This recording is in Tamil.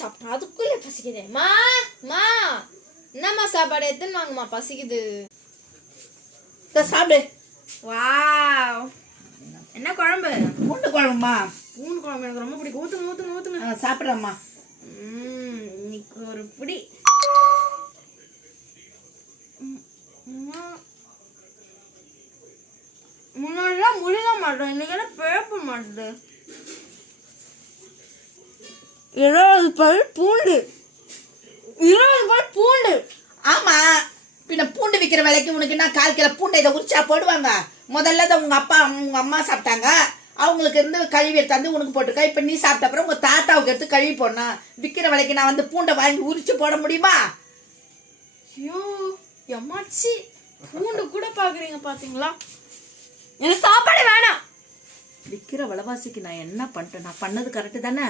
சாப்பிட்டேன் அதுக்குள்ளே பசிக்குதே. மா மா என்னம்மா சாப்பாடு எத்தனை வாங்கம்மா, பசிக்குது. சாப்பிடு. வாவ், என்ன குழம்பு? பூண்டு குழம்புமா? பூண்டு குழம்பு எனக்கு ரொம்ப பிடிக்கும். ஊத்துங்க ஊத்துங்க ஊத்துங்க. சாப்பிட்றேம்மா. இன்னைக்கு ஒரு பிடி. முன்னாடிலாம் முழுக மாட்டோம், இன்னைக்கு பேப்ப மாட்டுது. 20 பல் பூண்டு. 20 பல் பூண்டு. ஆமா, பின்ன பூண்டு விற்கிற விலைக்கு உனக்கு என்ன 1/4 கிலோ பூண்டை இதை உரிச்சா போடுவாங்க? முதல்ல தான் உங்க அப்பா உங்க அம்மா சாப்பிட்டாங்க, அவங்களுக்கு இருந்து கழுவி எடுத்தாந்து உனக்கு போட்டுருக்கா. இப்ப நீ சாப்பிட்ட அப்புறம் உங்க தாத்தாவுக்கு எடுத்து கழுவி போடணும். விற்கிற விலைக்கு நான் வந்து பூண்டை வாங்கி உரிச்சு போட முடியுமா? ஐயோ எம்மாச்சி, பூண்டு கூட பாக்குறீங்க பாத்தீங்களா? எனக்கு சாப்பாடு வேணாம். விற்கிற விலைவாசிக்கு நான் என்ன பண்ணிட்டேன்? நான் பண்ணது கரெக்டு தானே?